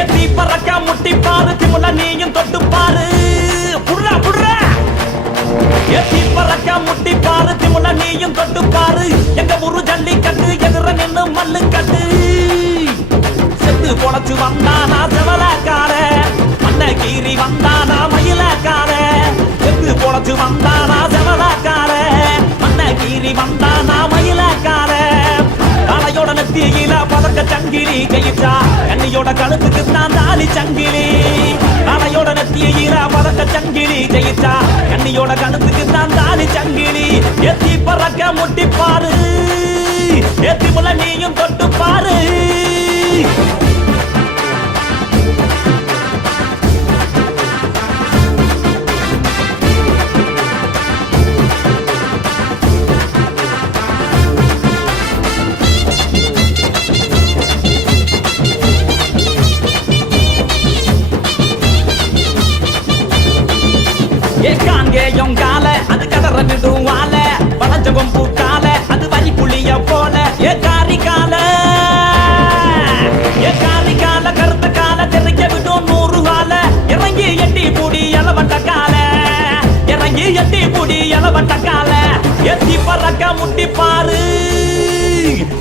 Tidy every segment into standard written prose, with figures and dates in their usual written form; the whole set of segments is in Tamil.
ஏத்தி பறக்க முட்டி பாரு திமுல நீயும் தொட்டு பாரு புடுறா புடுறா ஏத்தி பறக்க முட்டி பாரு திமுல நீயும் தொட்டு பாரு எங்க ஊரு ஜல்லிக்கட்டு எதிர நின்னு மல்லு கட்டு செத்து பொழைச்சு வந்தானா செவலக்கார மண்ணகீரி வந்தானா மயிலக்கார செத்து பொழைச்சு வந்தானா செவலக்கார மண்ணகீரி வந்தானா மயிலக்கார காளையோட நெத்தியில பதக்க சங்கிலி கையிட்டா கண்ணியோட கழுத்துக்கு தான் தாலி சங்கிலி காளையோட நெத்தியில பதக்க சங்கிலி ஜெயிச்சா கண்ணியோட கழுத்துக்கு தான் தாலி சங்கிலி ஏத்தி பறக்க முட்டி பாரு ஏத்தி முள்ள நீயும் தொட்டு பாரு ஏகாங்கேயம் கால அது கதற விடுவால வளஞ்சகம் பூக்கால அது வரி புளிய போல ஏகாரி கால கருத்த கால திரைக்க விடும் 100 கால இறங்கி எட்டி பூடி எலவட்ட கால இறங்கி எட்டி பூடி எலவட்ட கால எத்தி பறக்க முட்டி பாரு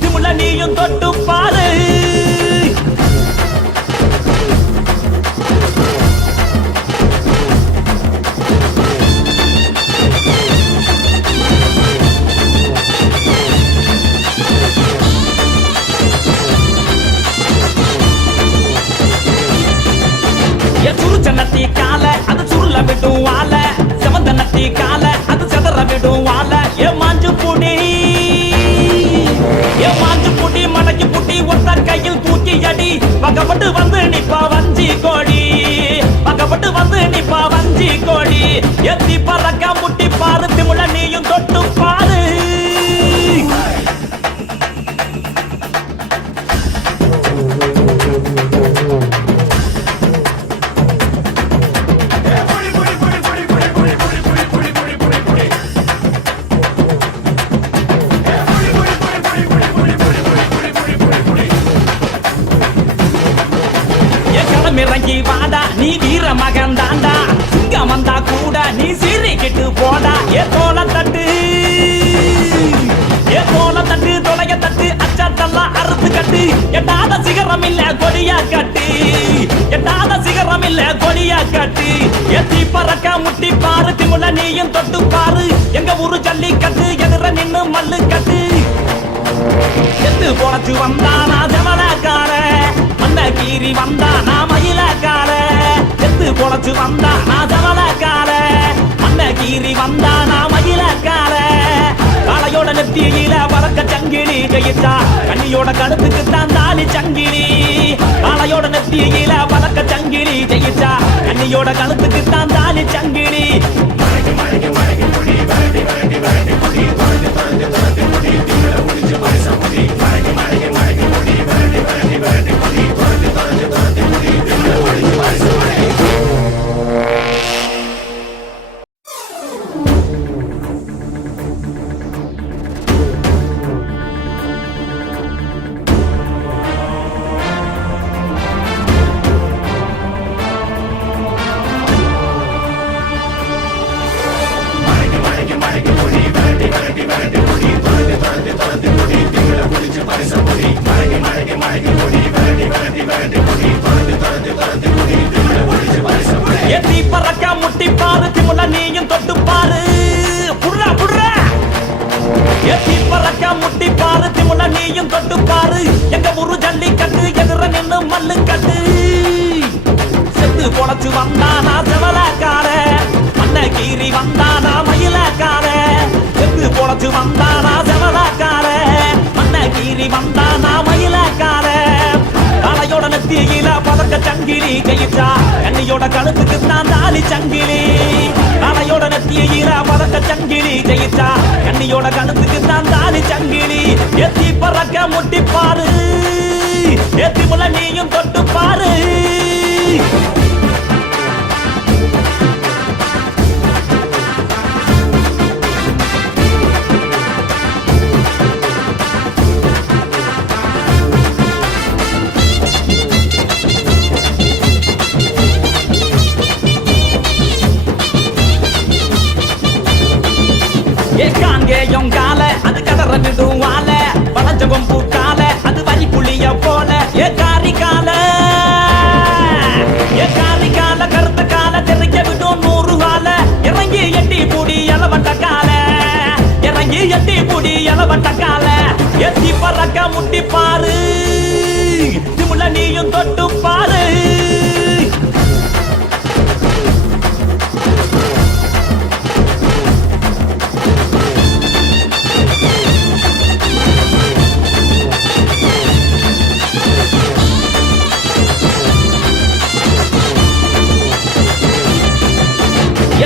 திமுல நீயும் தொட்டு பாரு நத்தி கால அது சுருள விடும் வாழ செவந்த நத்தி கால அது செதற விடும் வாழ ஏ மாஞ்சு புடி மடக்கி புட்டி ஒத்த கையில் தூக்கி அடி பக்கப்பட்டு வந்து நிப்பா வஞ்சி கோடி பக்கப்பட்டு வந்து நிப்பா வஞ்சி கோடி எத்தி பறக்க முட்டி பாரு திமுல நீயும் தொட்டு பாரு இறங்கி வாடா நீ வீர மகன் தாண்டா சிங்கம் வந்தா கூட நீ சீறிக்கிட்டு போடா ஏ தோல தட்டு தொலைய தட்டு அச்சாத்தெல்லாம் அறுத்து கட்டு எட்டாத சிகரம் இல்ல கொடியா கட்டு எட்டாத சிகரம் இல்ல கொடியா கட்டு எத்தி பறக்க முட்டி பாரு திமுல நீயும் தொட்டு பாரு எங்க ஊரு ஜல்லிக்கட்டு எதிர நின்னு மல்லு கட்டு செத்து பொழைச்சு வந்தானா செவலக்கார மண்ணகீரி வந்தானா மயிலக்கார செத்து பொழைச்சு வந்தானா செவலக்கார மண்ணகீரி வந்தானா மயிலக்கார காளையோட நெத்தியில பறக்க சங்கிலி ஜெயிச்சா கண்ணியோட கழுத்துக்கு தான் தாலி சங்கிலி காளையோட நெத்தியில பறக்க சங்கிலி ஜெயிச்சா கண்ணியோட கழுத்துக்கு தான் தாலி சங்கிலி ஏத்தி பறக்க முட்டி பாரு திமுல நீயும் தொட்டு பாரு புடுறா புடுறா ஏத்தி பறக்க முட்டி பாரு திமுல நீயும் தொட்டு பாரு எங்க ஊரு ஜல்லிக்கட்டு எதிர நின்னு மல்லு கட்டு செத்து பொழைச்சு வந்தானா செவலக்கார மண்ணகீரி வந்தானா மயிலக்கார செத்து பொழைச்சு வந்தானா செவலக்கார மண்ணகீரி வந்தானா மயிலக்கார காளையோட நெத்தியில பதக்க சங்கிலி கையிட்டா கண்ணியோட கழுத்துக்கு தான் தாலி சங்கிலி காளையோட நெத்தியில பதக்க சங்கிலி கையிட்டா கண்ணியோட கழுத்துக்கு தான் தாலி சங்கிலி எத்தி பறக்க முட்டி பாரு ஏத்தி முள்ள நீயும் தொட்டு பாரு எட்டி புடி எலவட்ட கால எத்தி பறக்க முட்டி பாரு திமுல நீயும் தொட்டு பாரு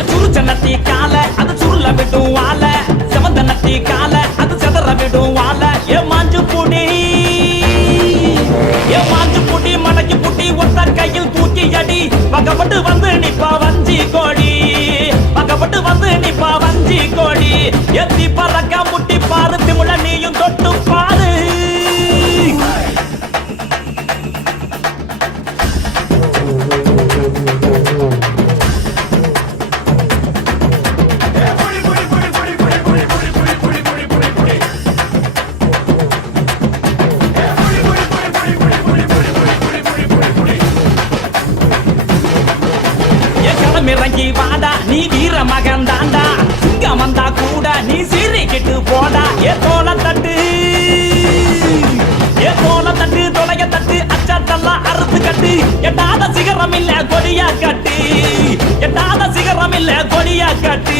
சுருச்சனத்தி கால அது சுருள விடும் வாழ செவந்தனத்தி கால அது செதற விடும் வாழ ஏமாஞ்சு புடி மடக்கி புட்டி ஒத்த கையில் தூக்கி அடி பக்கப்பட்டு வந்து நிப்பா வஞ்சி கோடி பக்கப்பட்டு வந்து நிப்பா வஞ்சி கோடி எத்தி பறக்க முட்டி பாரு திமுல நீயும் தொட்டு பாரு இறங்கி வாடா நீ வீர மகன் தாண்டா சிங்கம் வந்தா கூட நீ சீறிக்கிட்டு போடா ஏ தோல தட்டு தொலைய தட்டு அச்சாத்தெல்லாம் அறுத்து கட்டு எட்டாத சிகரம் இல்ல கொடியா கட்டு எட்டாத சிகரம் இல்ல கொடியா கட்டு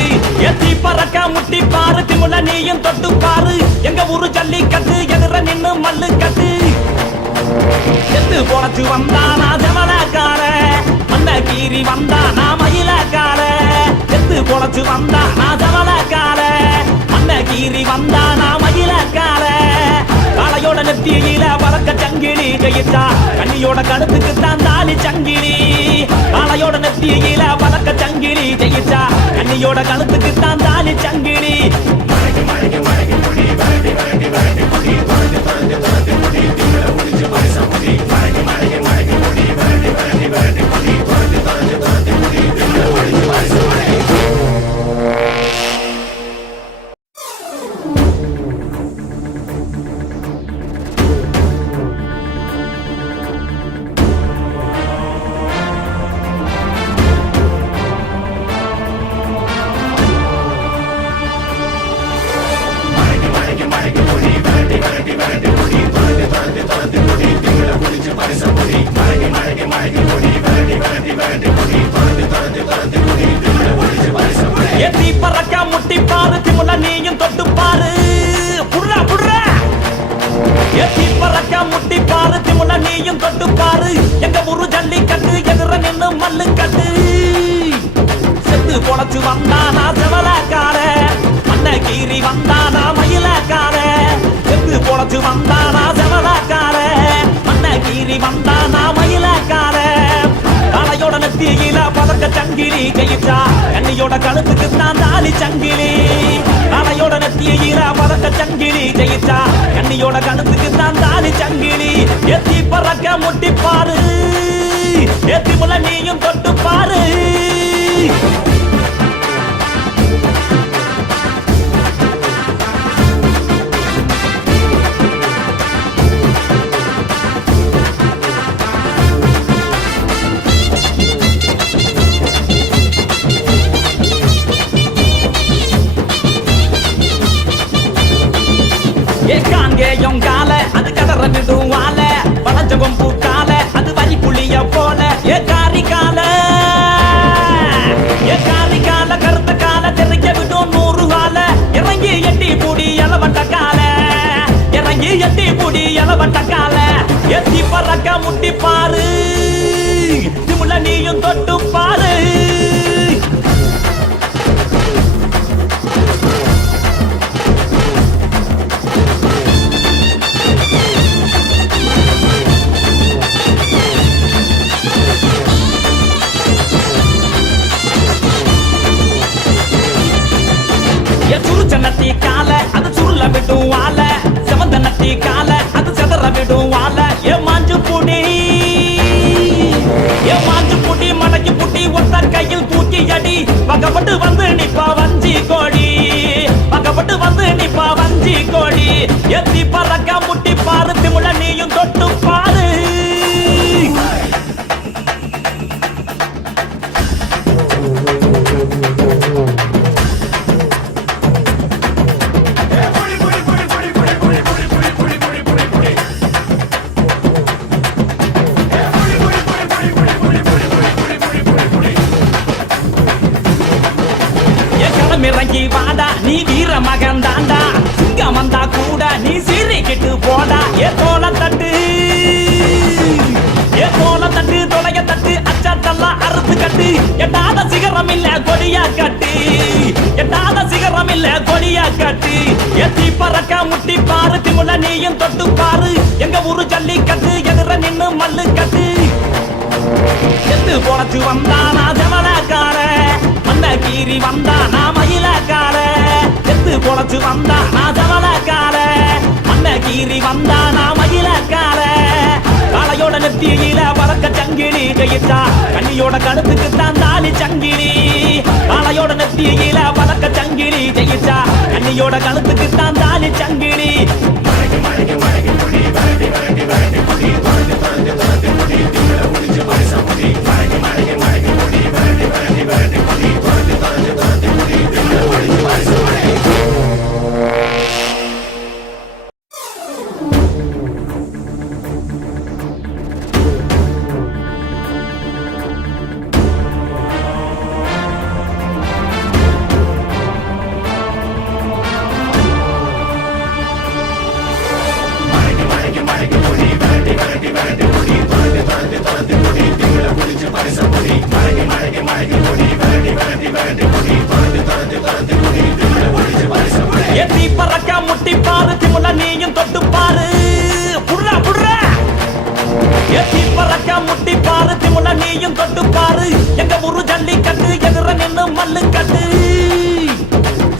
எத்தி பறக்க முட்டி பாரு திமுல நீயும் தொட்டு பாரு எங்க ஊரு ஜல்லி கட்டு எதிர நின்னு மல்லு கட்டு எத்து பொழைச்சு வந்தானா ஜமலக்கார அந்த கீரி வந்தானா மயிலக்கார எத்து பொழைச்சு வந்தானா ஜமலக்கார அந்த கீரி வந்தானா மயிலக்கார காளையோட நெத்தியில பறக்க சங்கிலி ஜெயிச்சா கண்ணியோட கழுத்துக்கு தான் தாலி சங்கிலி காளையோட நெத்தியில பறக்க சங்கிலி ஜெயிச்சா கண்ணியோட கழுத்துக்கு தான் தாலி சங்கிலி எத்தி பறக்க முட்டி பாரு திமுல நீயும் தொட்டு பாரு புடுறா புடுறா எத்தி பறக்க முட்டி பாரு திமுல நீயும் தொட்டு பாரு எங்க ஊரு ஜல்லி கட்டு எதிர நின்னு மல்லு கட்டு செத்து பொழைச்சு வந்தானா செவலக்கார அண்ண கீரி வந்தானா மயிலக்கார செத்து பொழைச்சு வந்தானா செவலக்கார அண்ண கீரி வந்தானா மயிலக்கார காளையோட நெத்தியில பதக்க சங்கிலி ஜெயிச்சா கண்ணியோட கழுத்துக்கு தான் தாலி சங்கிலி காளையோட நெத்தியில பதக்க சங்கிலி ஜெயிச்சா கண்ணியோட கழுத்துக்கு தான் தாலி சங்கிலி எத்தி பறக்க முட்டி பாரு எத்தி முல நீயும் தொட்டு பாரு காங்கேயம் கால அது கதற விடும் வாழ வளஞ்சகம் பூக்கால அது வரி புளிய போல ஏ காரி கால கருத்த கால தெரிக்க விடும் 100 வாழ இறங்கி எட்டி பூடி எலவட்ட கால இறங்கி எட்டி பூடி எலவட்ட கால எத்தி பறக்க முட்டி பாரு திமுல நீயும் தொட்டு பாரு சுருச்சனத்தி கால அது சுருள விடும் வாழ செவந்தனத்தி கால அது செதற விடும் வாழ ஏமாஞ்சு புடி மடக்கி புட்டி ஒத்த கையில் தூக்கி அடி பக்கப்பட்டு வந்து நிப்பா வஞ்சி கோடி பக்கப்பட்டு வந்து நிப்பா வஞ்சி கோடி எத்தி பறக்க முட்டி பாரு திமுல நீயும் தொட்டு பாரு களமிறங்கி வாடா நீ வீர மகன் தாண்டா சிங்கம் வந்தா கூட நீ சீறிக்கிட்டு போடா ஏ தோல தட்டு ஏ தோல தட்டு தொலைய தட்டு அச்சத்தெல்லாம் அறுத்து கட்டு எட்டாத சிகரம் இல்ல கொடியா கட்டு எட்டாத சிகரம் இல்ல கொடியா கட்டு எத்தி பறக்க முட்டி பாரு திமுல நீயும் தொட்டு பாரு எங்க ஊரு ஜல்லி கட்டு எதிர நின்னு மல்லு கட்டு எத்து பொழைச்சு வந்தானா ஜமலக்கார மந்த கீரி வந்தானா மயிலக்கார எத்து பொழைச்சு வந்தானா ஜமலக்கார மந்த கீரி வந்தானா மயிலக்கார காளையோட நெத்தியில பறக்க சங்கிலி ஜெயிச்சா கண்ணியோட கழுத்துக்கு தான் தாலி சங்கிலி காளையோட நெத்தியில பறக்க சங்கிலி ஜெயிச்சா கண்ணியோட கழுத்துக்கு தான் தாலி சங்கிலி எத்தி பறக்க முட்டி பாரு திமுல நீயும் தொட்டு பாரு புடுறா புடுறா எத்தி பறக்க முட்டி பாரு திமுல நீயும் தொட்டு பாரு எங்க ஊரு ஜல்லி கட்டு எதிர நின்னு மல்லு கட்டு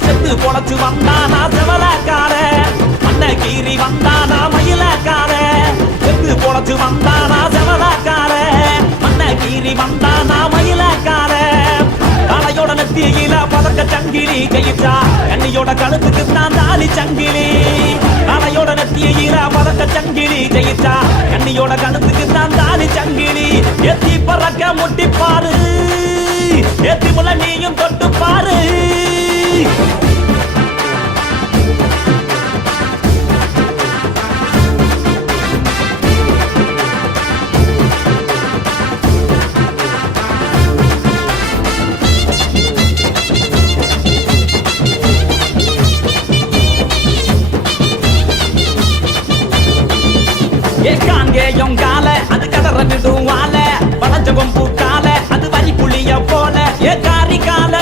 செத்து பொழைச்சு வந்தானா செவலக்கார மண்ண கீரி வந்தானா மயிலக்கார செத்து பொழைச்சு வந்தானா செவலக்கார மண்ண கீரி வந்தானா மயிலக்கார காளையோட நெத்தியில பதக்க சங்கிலி கையிட்டா கண்ணியோட கழுத்துக்கு தான் தாலி சங்கிலி காளையோட நெத்தியில பதக்க சங்கிலி கையிட்டா கண்ணியோட கழுத்துக்கு தான் தாலி சங்கிலி எத்தி பறக்க முட்டி பாரு எத்தி முல நீயும் தொட்டு பாரு காங்கேயம் கால அது கதற விடுவால வளஞ்சகம் பூக்கால அது வரி புளிய போல ஏ காரி கால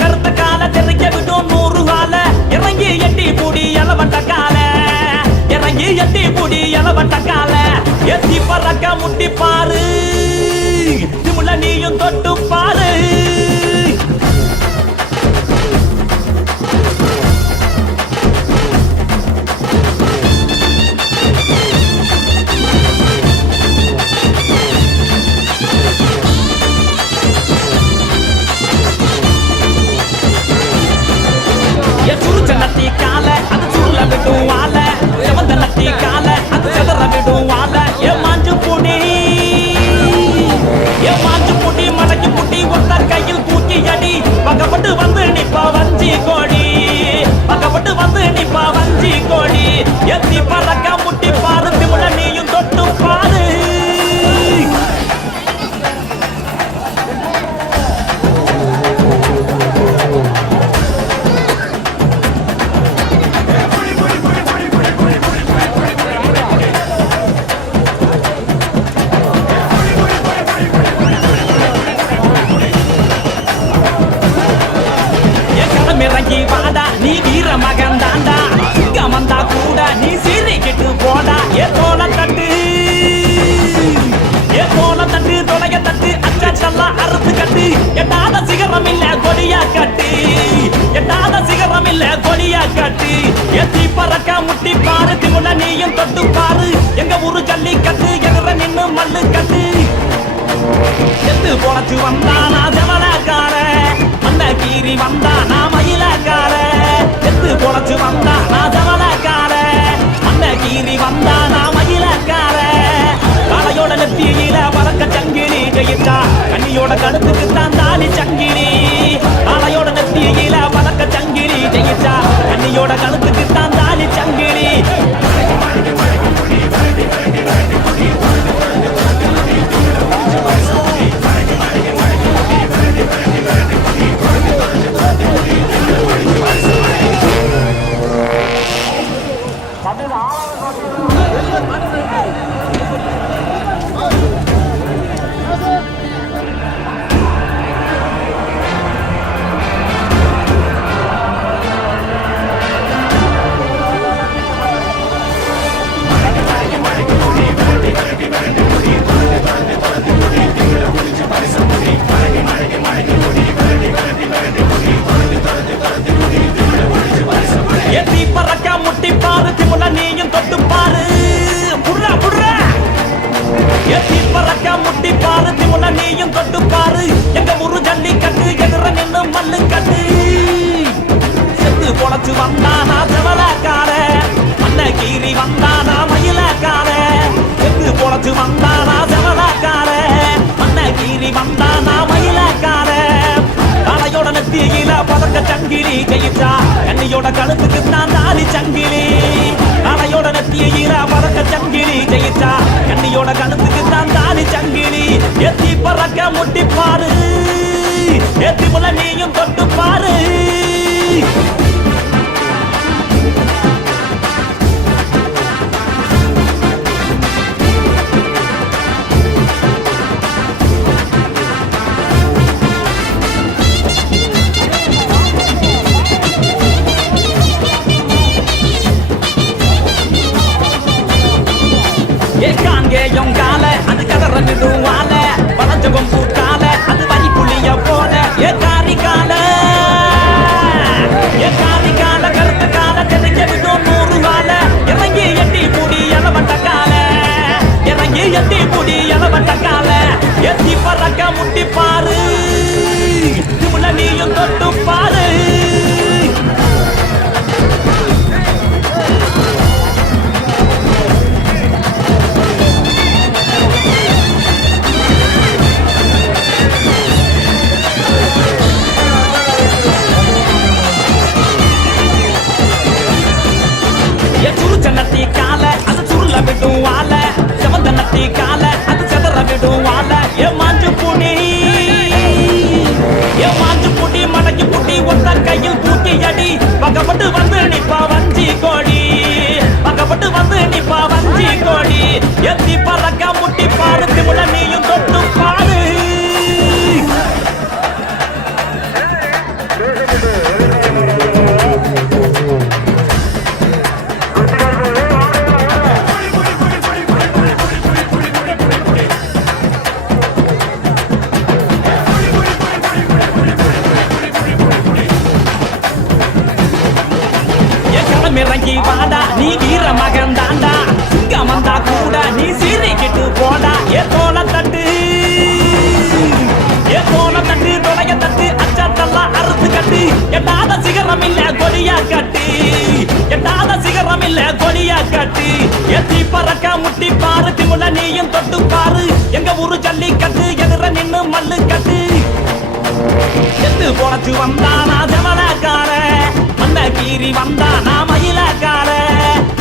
கருத்த கால தெரிக்க விடும் 100 கால இறங்கி எட்டி பூடி எலவட்ட கால இறங்கி எட்டி பூடி எலவட்ட கால எத்தி பறக்க முட்டி பாரு திமுல நீயும் தொட்டு பாரு கால அது சுருள விடும் வாழ செவந்த நத்தி கால அது செதற விடும் வாழ ஏ மாஞ்சு புடி மடக்கி புடி ஒத்த கையில் தூக்கி அடி பக்கப்பட்டு வந்து நிப்பா வஞ்சி கோடி பக்கப்பட்டு வந்து நிப்பா வஞ்சி கோடி எத்தி பறக்க முட்டி பாரு திமுல நீயும் தொட்டு பாரு இறங்கி வாடா நீ வீர மகன் தாண்டா சிங்கம் வந்தா கூட நீ சீறிக்கிட்டு போடா ஏ தோல தட்டு தொலைய தட்டு அச்சத்தெல்லாம் அறுத்து கட்டு எட்டாத சிகரம் இல்ல கொடியா கட்டு எட்டாத சிகரம் இல்ல கொடியா கட்டு எத்தி பறக்க முட்டி பாரு திமுல நீயும் தொட்டு பாரு எங்க ஊரு ஜல்லி கட்டு எதிர நின்னு மல்லு கட்டு எத்து பொழைச்சு வந்தானா ஜமலக்கார மந்த கீரி வந்தானா மயிலக்கார எத்து பொழைச்சு வந்தானா ஜமலக்கார மந்த கீரி வந்தானா மயிலக்கார காளையோட நெத்தியில பறக்க சங்கிலி ஜெயிச்சா கண்ணியோட கழுத்துக்கு தான் தாலி சங்கிலி காளையோட நெத்தியில பறக்க சங்கிலி ஜெயிச்சா கண்ணியோட கழுத்துக்கு தான் தாலி சங்கிலி Ready, சங்கிலி ஜெயிச்சா கண்ணியோட கழுத்துக்கு தான் தாலி சங்கிலி காளையோட நெத்தியில பறக்க சங்கிலி ஜெயிச்சா கண்ணியோட கழுத்துக்கு தான் தாலி சங்கிலி எத்தி பறக்க முட்டி பாரு ஏத்தி முள்ள நீயும் தொட்டு பாரு கால அது கதற நிடுவால வளஞ்சகம் பூட்டால அது வரி புளிய போல ஏ காரி கால கருத்து கால தெரிஞ்ச விடும் 100 வால இறங்கி எட்டி முடி எலவட்ட கால இறங்கி எட்டி முடி எலவட்ட கால எத்தி பறக்க முட்டி பாரு திமுல நீயும் தொட்டு பாரு நட்டி கால அது சுருள விடும் வாழ செவந்த நட்டி கால அது செதற விடும் வாழ ஏ மாஞ்சு புடி மடக்கி புடி ஒத்த கையில் பூட்டி அடி பக்கப்பட்டு வந்து நிப்பா வஞ்சி கோடி பக்கப்பட்டு வந்து நிப்பா வஞ்சி கோடி எத்தி பறக்க முட்டி பாரு திமுல நீயும் தொட்டு பாரு இறங்கி வாடா நீ வீர மகன் தாண்டா சிங்கம் வந்தா கூட நீ சீரிக்கிட்டு போடா ஏ தோல தட்டு தொலைய தட்டு அச்சத்தெல்லாம் அறுத்து கட்டு எட்டாத சிகரம் இல்ல கொடியா கட்டு எட்டாத சிகரம் இல்ல கொடியா கட்டு எத்தி பறக்க முட்டி பாரு திமுல நீயும் தொட்டு பாரு எங்க ஊரு ஜல்லி கட்டு எதிர நின்னு மல்லு கட்டு எத்து பொழைச்சு வந்தானா ஜமலக்கார மண்ண கீறி வந்தானா மயிலக்கார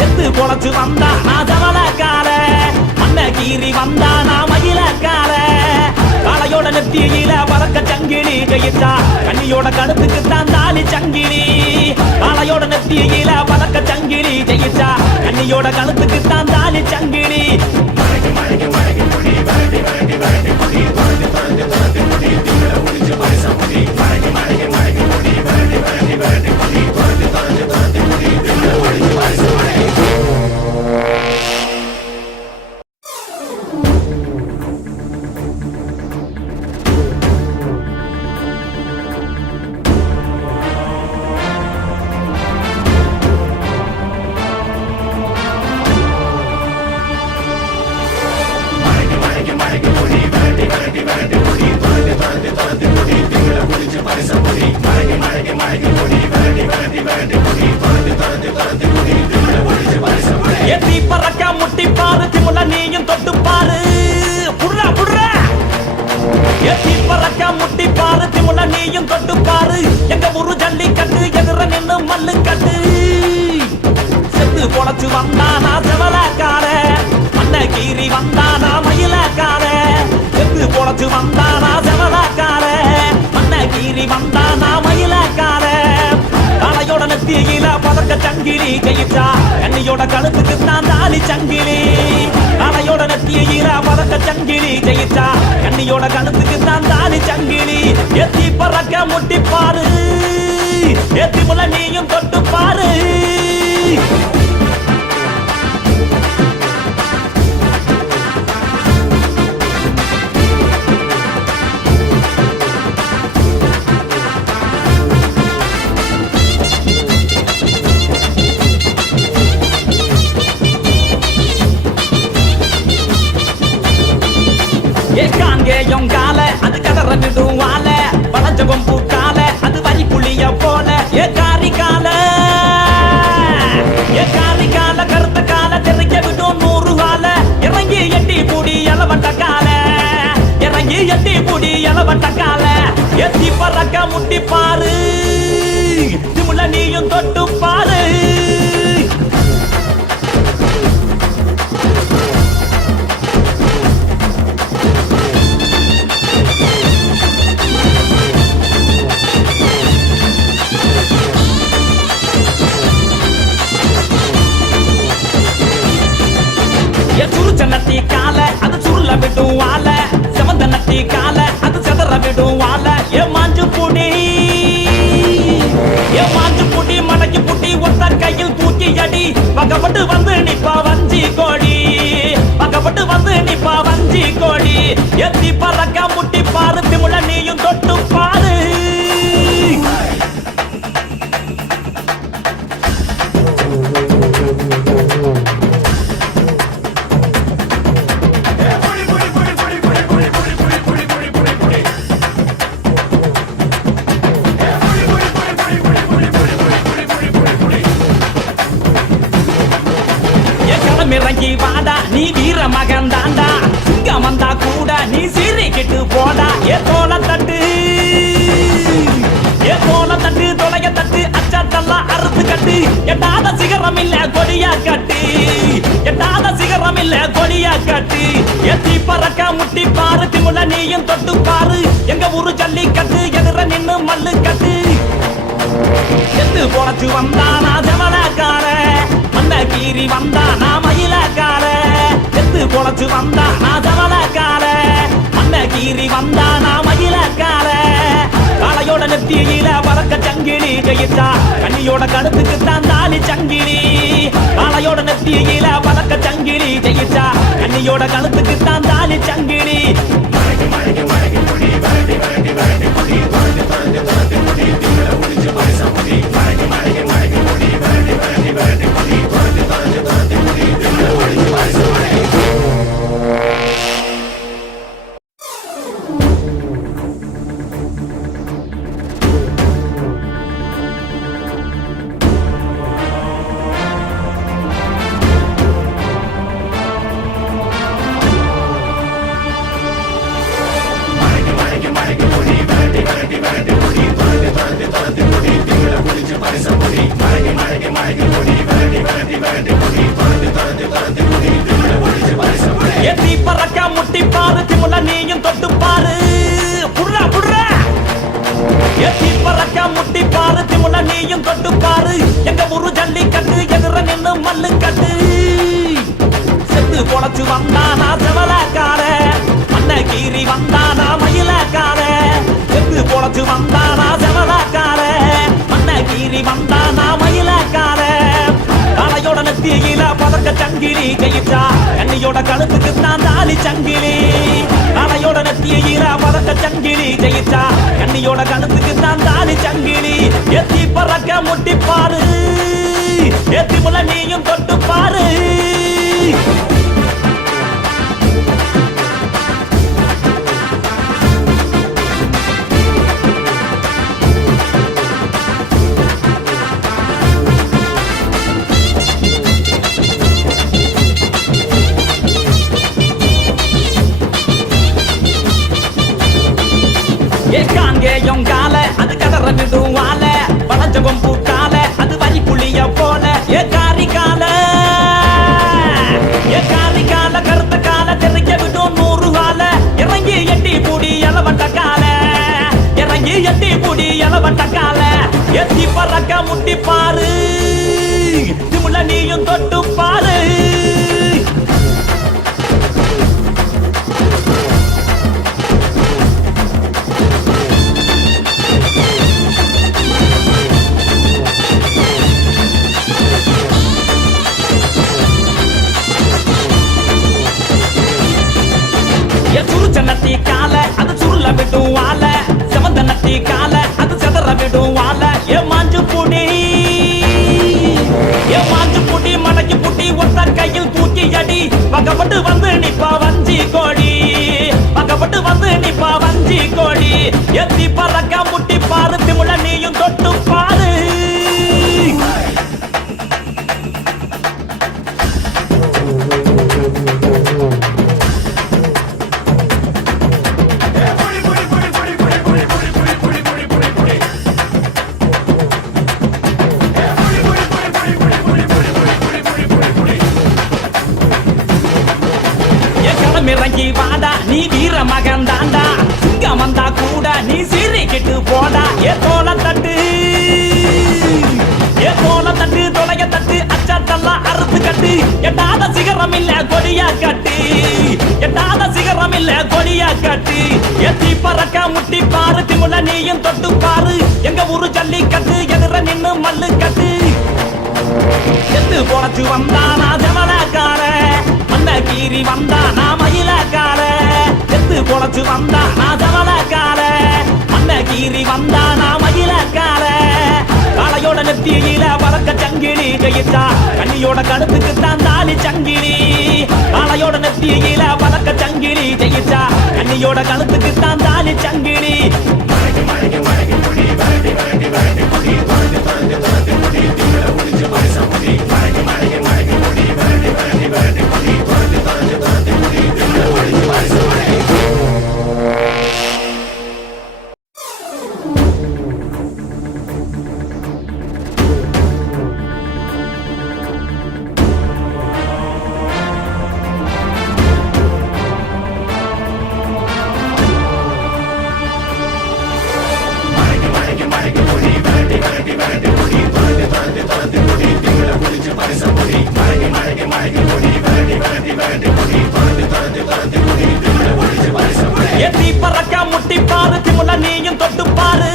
எத்து பொழைச்சு வந்தானா ஜமலக்கார மண்ண கீறி வந்தானா மயிலக்கார காளையோட நெத்தியில பறக்க சங்கிலி ஜெயிச்சா கண்ணியோட கழுத்துக்கு தான் தாலி சங்கிலி காளையோட நெத்தியில பறக்க சங்கிலி ஜெயிச்சா கண்ணியோட கழுத்துக்கு தான் தாலி சங்கிலி எத்தி பறக்க முட்டி பாரு திமுல நீயும் தொட்டு பாரு புடுறா புடுறா எத்தி பறக்க முட்டி பாரு திமுல நீயும் தொட்டு பாரு எங்க ஊரு ஜல்லி கட்டு எதிர நின்னு மல்லு கட்டு செத்து பொழைச்சு வந்தானா செவலக்கார மண்ண கீறி வந்தானா மயிலக்கார செத்து பொழைச்சு வந்தானா செவலக்கார மண்ண கீறி வந்தானா மயிலக்கார காளையோட நெத்தியில பறக்க சங்கிலி ஜெயிச்சா கண்ணியோட கழுத்துக்கு தான் தாலி சங்கிலி காளையோட நெத்தியில பறக்க சங்கிலி ஜெயிச்சா கண்ணியோட கழுத்துக்கு தான் தாலி சங்கிலி எத்தி பறக்க முட்டி பாரு ஏத்தி முள்ள நீயும் தொட்டு பாரு காங்கேயம் கால அது கதற நிடுவால வளஞ்சகம் பூட்டால அது வரி புளிய போல ஏ காரி கால கருத்த கால தெரிஞ்ச விடும் 100 வால இறங்கி எட்டி பூடி எலவட்ட கால இறங்கி எட்டி பூடி எலவட்ட கால எத்தி பறக்க முட்டி பாரு திமுல நீயும் தொட்டு பாரு. சுருச்சனத்தி கால அது சுருள விடும் வாழ, செவந்த நத்தி கால அது செதற விடும் வாழ. மாஞ்சு புடி மடக்கி புட்டி ஒத்த கையில் தூக்கி அடி. பக்கப்பட்டு வந்து நிப்பா வஞ்சி கோடி, பக்கப்பட்டு வந்து நிப்பா வஞ்சி கோடி. எத்தி பறக்க முட்டி பாரு திமுல நீயும் தொட்டு பாரு. இறங்கி வாடா நீ வீர மகன் தாண்டா, சிங்கம் வந்தா கூட நீ சீறிக்கிட்டு போடா. ஏ தோல தட்டு தொலைய தட்டு, அச்சாட்டெல்லாம் அறுத்து கட்டு. எட்டாத சிகரம் இல்ல கொடியா கட்டு, எட்டாத சிகரம் இல்ல கொடியா கட்டு. எத்தி பறக்க முட்டி பாரு திமுல நீயும் தொட்டு பாரு. எங்க ஊரு ஜல்லிக்கட்டு எதிர நின்னு மல்லு கட்டு. எத்து போனச்சு வந்தானா ஜமலக்கார, மண்ண கீறி வந்தானா மயிலக்கார. எத்து போனச்சு வந்தானா ஜமலக்கார, மண்ண கீறி வந்தானா மயிலக்கார. காளையோட நெத்தியில பறக்க சங்கிலி ஜெயிச்சா, கண்ணியோட கழுத்துக்கு தான் தாலி சங்கிலி. காளையோட நெத்தியில பறக்க சங்கிலி ஜெயிச்சா, கண்ணியோட கழுத்துக்கு தான் தாலி சங்கிலி. எத்தி பறக்க முட்டி பாரு திமுல நீயும் தொட்டு பாரு. புடுறா புடுறா. எத்தி பறக்க முட்டி பாரு திமுல நீயும் தொட்டு பாரு. எங்க ஊரு ஜல்லிக்கட்டு எதிர நின்னு மல்லு கட்டு. செத்து பொழைச்சு வந்தானா செவலக்கார, மண்ண கீறி வந்தானா மயிலக்கார. செத்து பொழைச்சு வந்தானா செவலக்கார, மண்ண கீறி வந்தானா மயிலக்கார. காளையோட நெத்தியில பதக்க சங்கிலி ஜெயிச்சா, கண்ணியோட கழுத்துக்கு தான் தாலி சங்கிலி. காளையோட நெத்தியில பதக்க சங்கிலி ஜெயிச்சா, கண்ணியோட கழுத்துக்கு தான் தாலி சங்கிலி. எத்தி பறக்க முட்டி பாரு, எத்தி முல நீயும் தொட்டு பாரு. கால அது கதற விடும் வாழ, வளஞ்சகம் பூக்கால அது வரி புளிய போல. ஏ காரி கால கருத்த கால தெரிய விடும் 100 கால. இறங்கி எட்டி பூடி எலவட்ட கால, இறங்கி எட்டி பூடி எலவட்ட கால. எத்தி பறக்க முட்டி பாரு திமுல நீயும் தொட்டு பாரு. சுருச்சனத்தி கால அது சுருள விடும் வாழ, செவந்த நத்தி கால அது செதற விடும் வாழ. மாஞ்சு புடி மடக்கி புட்டி ஒத்த கையில் தூக்கி அடி. பக்கப்பட்டு வந்து நிப்பா வஞ்சி கோடி, பக்கப்பட்டு வந்து நிப்பா வஞ்சி கோடி. எத்தி பறக்க முட்டி பாரு திமுல நீயும் தொட்டு பாரு. மகன் தாண்டா சிங்கம் வந்தா கூட நீ சீறிக்கிட்டு போடா ஏ தோல தட்டு ஏ தோல தட்டு தொலைய தட்டு அச்சாத்தெல்லாம் அறுத்து கட்டு எட்டாத சிகரம் இல்ல கொடியா கட்டு எட்டாத சிகரம் இல்ல கொடியா கட்டு எத்தி பறக்க முட்டி பாரு திமுல நீயும் தொட்டு பாரு எங்க ஊரு ஜல்லி கட்டு எதிர நின்னு மல்லு கட்டு எத்து பொழைச்சு வந்தானா ஜமலக்கார அந்த கீரி வந்தானா மயிலக்கார எத்து பொழைச்சு வந்தானா ஜமலக்கார அந்த கீரி வந்தானா மயிலக்கார காளையோட நெத்தியில பறக்க சங்கிலி ஜெயிச்சா கண்ணியோட கடுப்புக்கு தான் தாலி சங்கிலி காளையோட நெத்தியில பறக்க சங்கிலி ஜெயிச்சா கண்ணியோட கழுத்துக்கு தான் தாலி சங்கிலி எத்தி பறக்க முட்டி பாரு திமுல நீயும் தொட்டு பாரு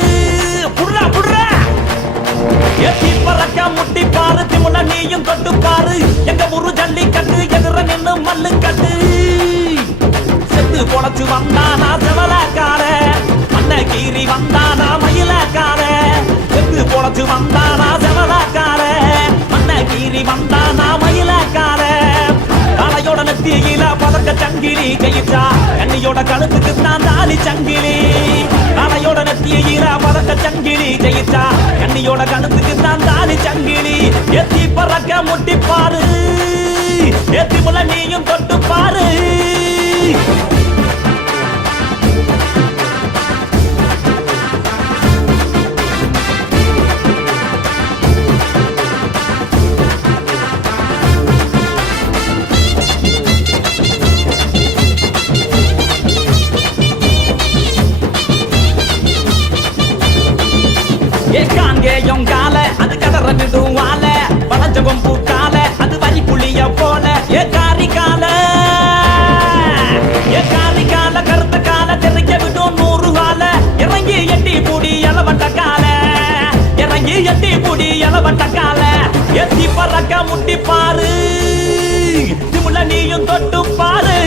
புடுறா புடுறா எத்தி பறக்க முட்டி பாரு திமுல நீயும் தொட்டு பாரு எங்க ஊரு ஜல்லி கட்டு எதிர நின்னு மல்லு கட்டு செத்து பொழைச்சு வந்தானா செவலக்கார அண்ண கீரி வந்தானா மயிலக்கார செத்து பொழைச்சு வந்தானா செவலக்கார அண்ண கீரி வந்தானா மயிலக்கார காளையோட நெத்தியில பதக்க சங்கிலி ஜெயிச்சா கண்ணியோட கழுத்துக்கு தான் தாலி சங்கிலி காளையோட நெத்தியில பதக்க சங்கிலி ஜெயிச்சா கண்ணியோட கழுத்துக்கு தான் தாலி சங்கிலி எத்தி பறக்க முட்டி பாரு எத்தி முல நீயும் தொட்டு பாரு காங்கேயம் கால அது கதற விடுவால வளஞ்சகம் பூக்கால அது வரி புளிய போல ஏ காரி கால கருத்த கால தெரிக்க விடும் 100 கால இறங்கி எட்டி பூடி எலவட்ட கால இறங்கி எட்டி பூடி எலவட்ட கால எத்தி பறக்க முட்டி பாரு திமுல நீயும் தொட்டு பாரு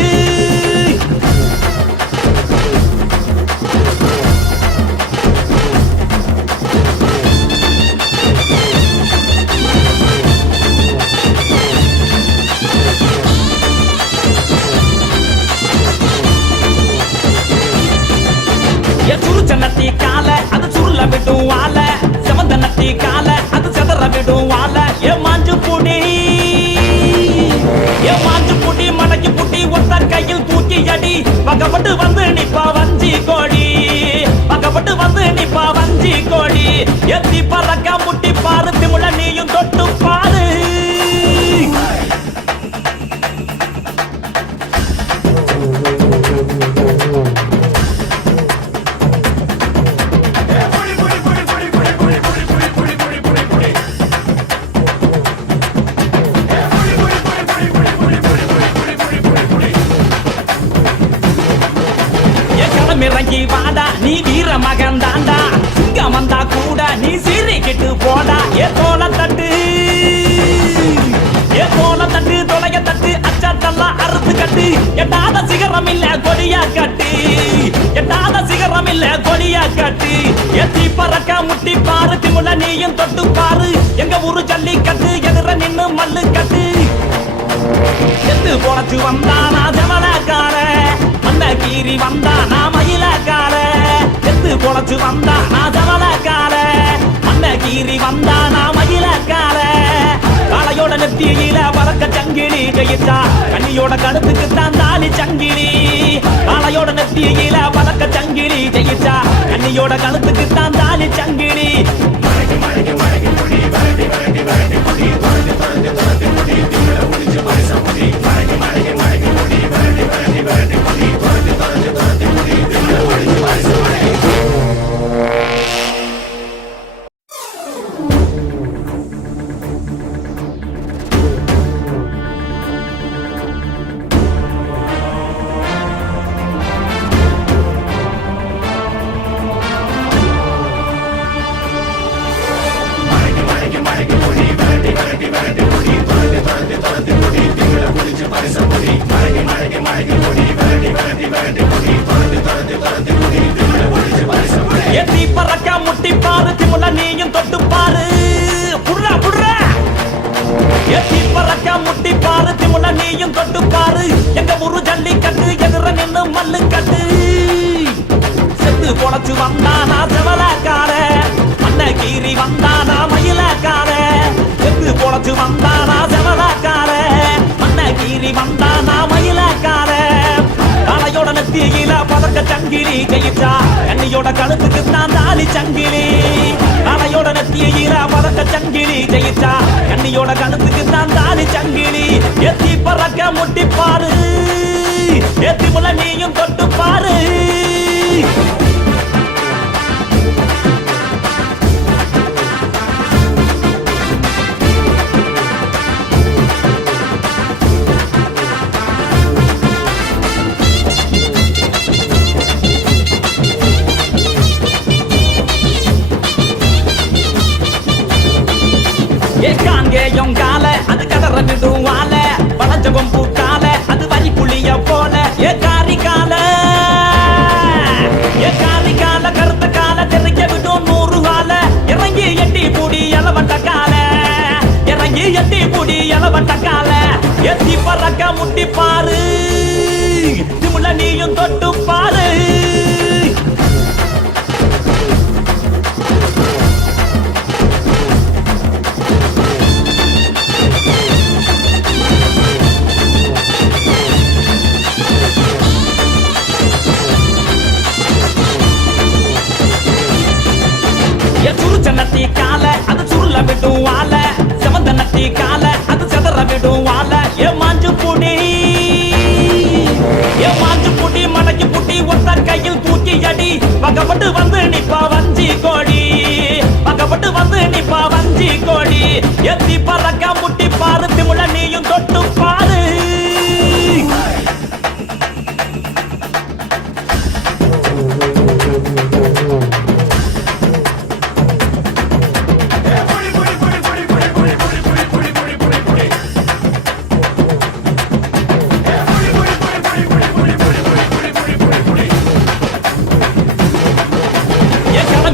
சுருச்ச நத்தி கால அது சுருள விடும் வாழ செவந்த நத்தி கால அது செதற விடும் வாழ ஏ மாஞ்சு புடி மடக்கி புட்டி ஒத்த கையில் தூக்கி அடி பக்கப்பட்டு வந்து நிப்பா வஞ்சி கோடி பக்கப்பட்டு வந்து நிப்பா வஞ்சி கோடி எத்தி பறக்க முட்டி பாரு திமுல நீயும் தொட்டு பாரு இறங்கி வாடா நீ வீர மகன் தாண்டா சிங்கம் வந்தா கூட நீ சீறிக்கிட்டு போடா ஏ தோல தட்டு தொலைய தட்டு அச்சாத்தெல்லாம் அறுத்து கட்டு எட்டாத சிகரம் இல்ல கொடியா கட்டு எட்டாத சிகரம் இல்ல கொடியா கட்டு எத்தி பறக்க முட்டி பாரு திமுல நீயும் தொட்டு பாரு எங்க ஊரு ஜல்லி கட்டு எதிர நின்னு மல்லு கட்டு எத்து பொழைச்சு வந்தானா ஜமலக்கார அந்த கீரி வந்தானா மயிலக்கார எத்து பொழைச்சு வந்தானா ஜமலக்கார அந்த கீரி வந்தானா மயிலக்கார காளையோட நெத்தியில பறக்க சங்கிலி ஜெயிச்சா கண்ணியோட கடுப்புக்கு தான் தாலி சங்கிலி காளையோட நெத்தியில பறக்க சங்கிலி ஜெயிச்சா கண்ணியோட கழுத்துக்கு தான் தாலி சங்கிலி ஏத்தி பறக்க முட்டி பாரு திமுல நீயும் தொட்டு பாரு புடுறா புடுறா ஏத்தி பறக்க முட்டி பாரு திமுல நீயும் தொட்டு பாரு எங்க ஊரு ஜல்லிக்கட்டு எதிர நின்னு மல்லு கட்டு செத்து பொழைச்சு வந்தானா செவலக்கார மண்ண கீறி வந்தானா மயிலக்கார செத்து பொழைச்சு வந்தானா செவலக்கார மண்ண கீறி வந்தானா மயிலக்கார காலையோட நெத்தியில பதக்க சங்கிலி கையிட்டா கண்ணியோட கழுத்துக்கு தான் தாலி சங்கிலி காலையோட நெத்தியில பதக்க சங்கிலி கையிட்டா கண்ணியோட கழுத்துக்கு தான் தாலி சங்கிலி எத்தி பறக்க முட்டி பாரு எத்தி முள்ள நீயும் தொட்டு பாரு காங்கேயம் கால அது கதற விடுவால வளஞ்சகம் பூக்கால அது வரி புளிய போல ஏ காரி கால கருத்த கால தெரிக்க விடும் 100 கால இறங்கி எட்டி பூடி எலவட்ட கால இறங்கி எட்டி பூடி எலவட்ட கால எத்தி பறக்க முட்டி பாரு திமுல நீயும் தொட்டு பாரு நத்தி கால அது சுருள விடும் வால செவந்த நத்தி கால அது செதற விடும் வால ஏ மாஞ்சு புடி மடக்கி புட்டி ஒத்த கையில் தூக்கி அடி பக்கப்பட்டு வந்து நிப்பா வஞ்சி கோடி பக்கப்பட்டு வந்து நிப்பா வஞ்சி கோடி எத்தி பறக்க முட்டி பாரு திமுல நீயும் தொட்டு பாரு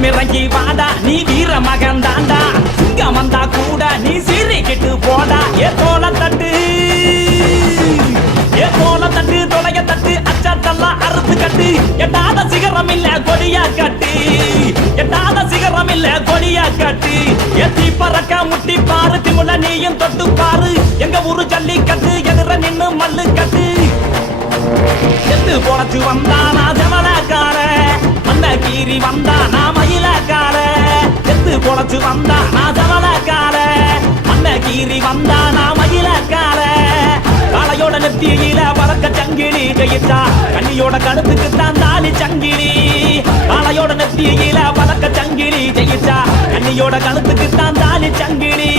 இறங்கி வாடா நீ வீர மகன் தாண்டா சிங்கம் வந்தா கூட நீ சீறி கெட்டு போடா ஏ தோல தட்டு தொலைய தட்டு அச்சாத்தெல்லாம் அறுத்து கட்டு எட்டாத சிகரம் இல்ல கொடியா கட்டு எட்டாத சிகரம் இல்ல கொடியா கட்டு எத்தி பறக்க முட்டி பாரு திமுல நீயும் தொட்டு பாரு எங்க ஊரு ஜல்லிக்கட்டு எதிர நின்னு மல்லு கட்டு செத்து பொழைச்சு வந்தானா செவலக்கார மண்ண கீறி வந்தானா மயிலக்கார செத்து பொழைச்சு வந்தானா செவலக்கார மண்ண கீறி வந்தானா மயிலக்கார காலையோட நெத்தியில பறக்க சங்கிலி கையிட்டா கண்ணியோட கழுத்துக்கு தான் தாலி சங்கிலி காலையோட நெத்தியில பறக்க சங்கிலி கையிட்டா கண்ணியோட கழுத்துக்கு தான் தாலி சங்கிலி